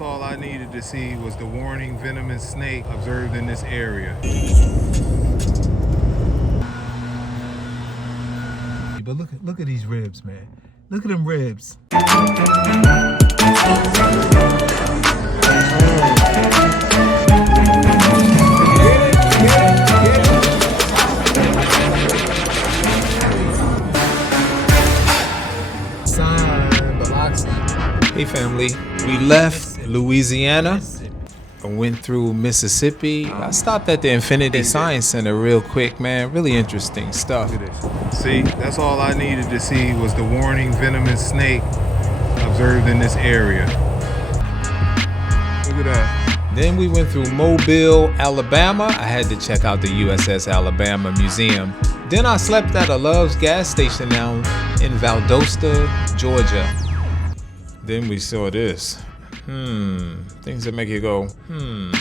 that's all I needed to see was the warning venomous snake observed in this area. But look at these ribs, man. Look at them ribs. Hey family, we left Louisiana and went through Mississippi. I stopped at the Infinity Science Center real quick, man. Really interesting stuff. See, that's all I needed to see was the warning venomous snake observed in this area. Look at that. Then we went through Mobile, Alabama. I had to check out the USS Alabama Museum. Then I slept at a Love's gas station down in Valdosta, Georgia. Then we saw this. Things that make you go, Then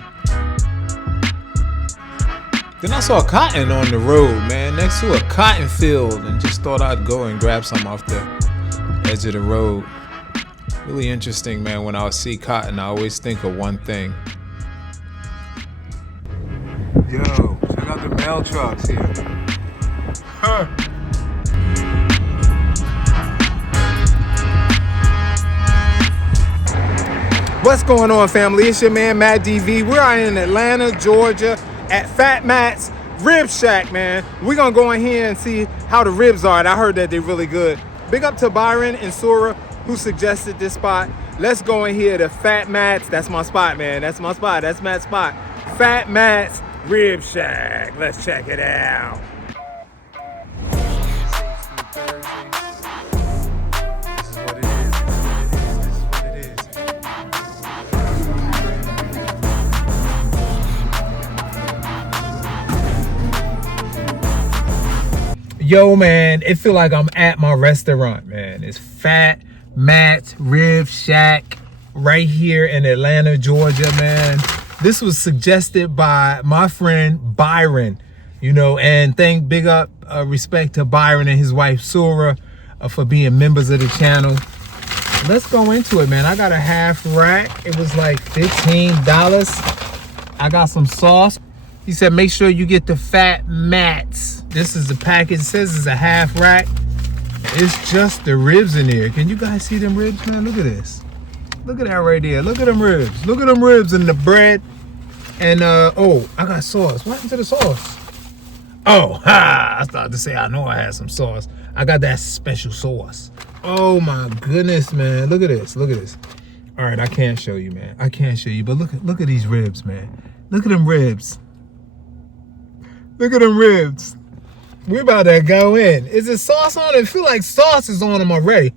I saw cotton on the road, man, next to a cotton field, and just thought I'd go and grab some off the edge of the road. Really interesting, man. When I see cotton, I always think of one thing. Yo, check out the mail trucks here. Huh. What's going on, family? It's your man, Matt DV. We're in Atlanta, Georgia at Fat Matt's Rib Shack, man. We're going to go in here and see how the ribs are. And I heard that they're really good. Big up to Byron and Sura who suggested this spot. Let's go in here to Fat Matt's. That's my spot, man. That's my spot. That's Matt's spot. Fat Matt's Rib Shack. Let's check it out. Yo, man, it feel like I'm at my restaurant, man. It's Fat Matt's Rib Shack right here in Atlanta, Georgia, man. This was suggested by my friend Byron, you know, and big up, respect to Byron and his wife Sura for being members of the channel. Let's go into it, man. I got a half rack. It was like $15. I got some sauce. He said, make sure you get the Fat Matt's. This is the package. It says it's a half rack. It's just the ribs in there. Can you guys see them ribs, man? Look at this. Look at that right there. Look at them ribs. Look at them ribs and the bread. And, oh, I got sauce. What happened to the sauce? Oh, I started to say, I know I had some sauce. I got that special sauce. Oh, my goodness, man. Look at this. Look at this. All right, I can't show you, man. I can't show you. But look at these ribs, man. Look at them ribs. Look at them ribs. We about to go in. Is there sauce on it? I feel like sauce is on them already.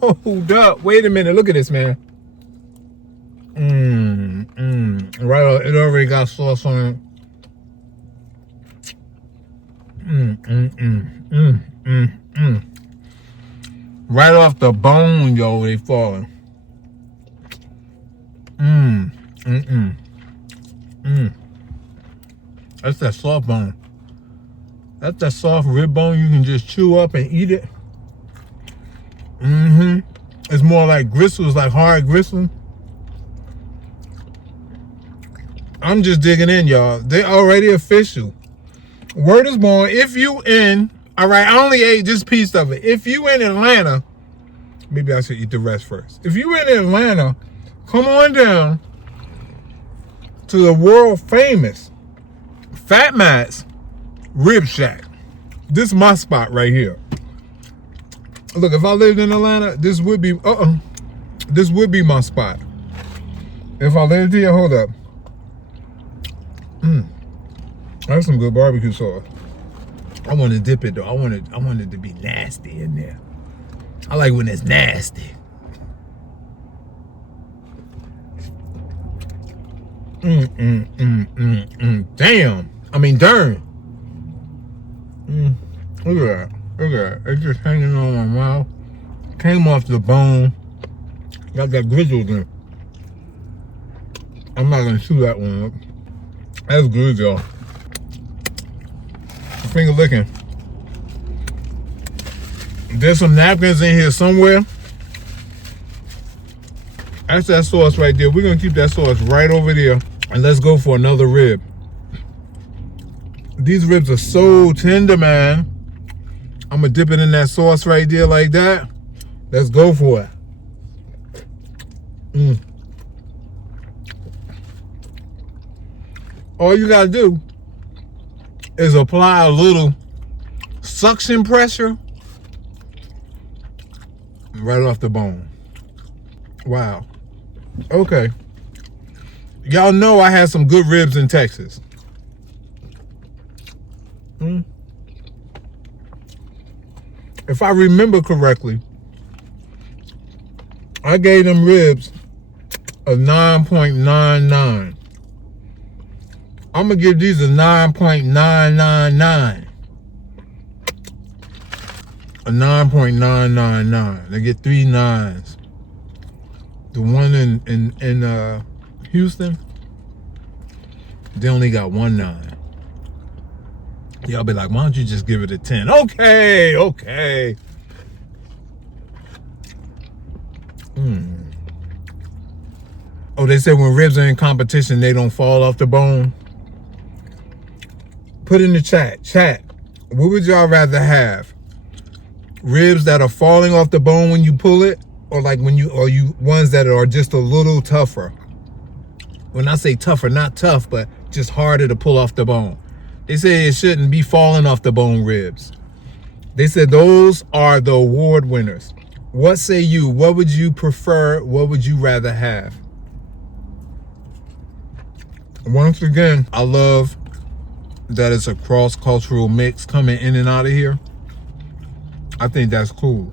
Hold up. Wait a minute. Look at this, man. Right, it already got sauce on it. Right off the bone, yo, they falling. That's that soft bone. That's that soft rib bone you can just chew up and eat it. It's more like gristle. It's like hard gristle. I'm just digging in, y'all. They already official. Word is born. If you in, all right, I only ate this piece of it. If you in Atlanta, maybe I should eat the rest first. If you in Atlanta, come on down to the world famous Fat Matt's Rib Shack. This is my spot right here. Look, if I lived in Atlanta, this would be my spot. If I lived here, hold up. That's some good barbecue sauce. I want to dip it though. I want it to be nasty in there. I like when it's nasty. Damn. I mean, darn. Look at that. Look at that. It's just hanging on my mouth. Came off the bone. Got that grizzled in it. I'm not going to chew that one up. That's good, y'all. Finger licking. There's some napkins in here somewhere. That's that sauce right there. We're gonna keep that sauce right over there. And let's go for another rib. These ribs are so tender, man. I'm gonna dip it in that sauce right there like that. Let's go for it. All you gotta do is apply a little suction pressure right off the bone. Wow. Okay. Y'all know I had some good ribs in Texas. If I remember correctly, I gave them ribs a 9.99. I'm gonna give these a 9.999. A 9.999. They get 3 nines. The one in Houston, they only got 1 9. Y'all be like, why don't you just give it a 10? Okay. Oh, they said when ribs are in competition, they don't fall off the bone. Put in the chat, what would y'all rather have? Ribs that are falling off the bone when you pull it, or like ones that are just a little tougher? When I say tougher, not tough, but just harder to pull off the bone. They say it shouldn't be falling off the bone ribs. They said those are the award winners. What say you? What would you prefer? What would you rather have? Once again, I love that it's a cross-cultural mix coming in and out of here. I think that's cool.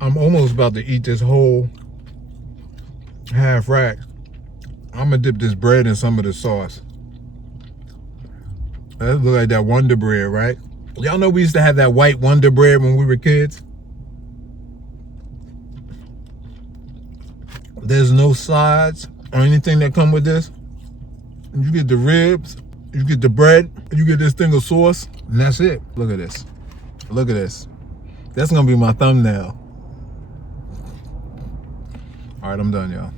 I'm almost about to eat this whole half rack. I'm gonna dip this bread in some of the sauce. That look like that Wonder Bread, right? Y'all know we used to have that white Wonder Bread when we were kids. There's no sides or anything that come with this. You get the ribs, you get the bread, you get this thing of sauce, and that's it. Look at this. Look at this. That's gonna be my thumbnail. All right, I'm done, y'all.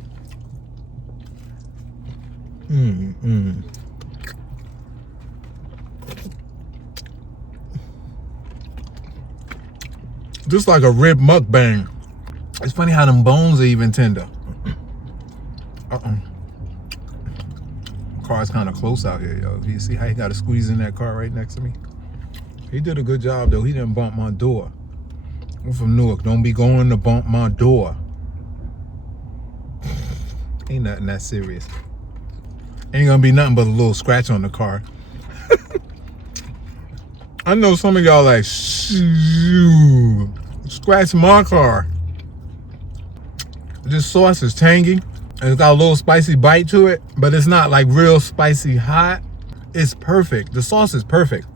Just like a rib mukbang. It's funny how them bones are even tender. Car's kind of close out here, yo. You see how he got to squeeze in that car right next to me? He did a good job, though. He didn't bump my door. I'm from Newark. Don't be going to bump my door. Ain't nothing that serious. Ain't gonna be nothing but a little scratch on the car. I know some of y'all like, shoo, scratch my car. This sauce is tangy. It's got a little spicy bite to it, but it's not like real spicy hot. It's perfect. The sauce is perfect.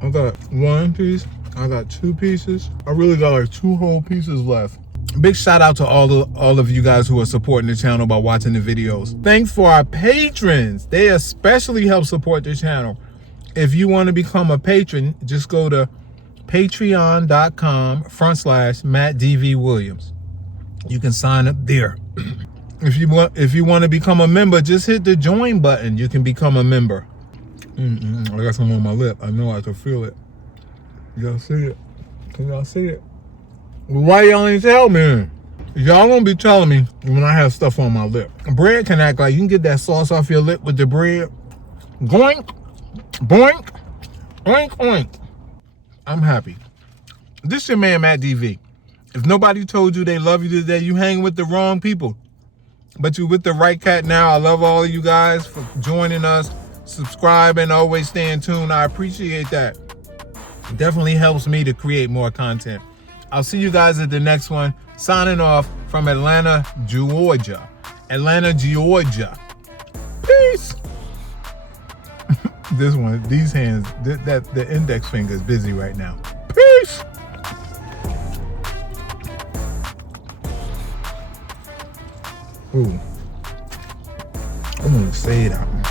I got 1 piece. I got 2 pieces. I really got like 2 whole pieces left. Big shout out to all of you guys who are supporting the channel by watching the videos. Thanks for our patrons. They especially help support the channel. If you want to become a patron, just go to patreon.com/MattDVWilliams. You can sign up there. If you want to become a member, just hit the join button. You can become a member. I got some on my lip. I know I can feel it. Y'all see it? Can y'all see it? Why y'all ain't tell me? Y'all gonna be telling me when I have stuff on my lip. Bread can act like you can get that sauce off your lip with the bread. Goink, boink, oink, oink. I'm happy. This your man, Matt DV. If nobody told you they love you today, you hang with the wrong people. But you with the right cat now. I love all of you guys for joining us, subscribing, always staying tuned. I appreciate that. It definitely helps me to create more content. I'll see you guys at the next one. Signing off from Atlanta, Georgia. Atlanta, Georgia. Peace. This one, these hands, the index finger is busy right now. Peace. Ooh. say that one.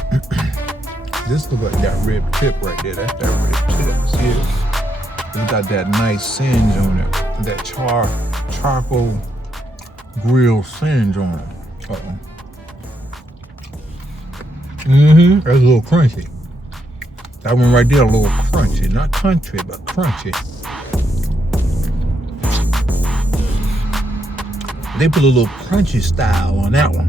This look like that rib tip right there. That's that rib tip. See it? It's got that nice singe on it. That charcoal grill singe on it. Uh-oh. That's a little crunchy. That one right there, a little crunchy. Not country, but crunchy. They put a little crunchy style on that one.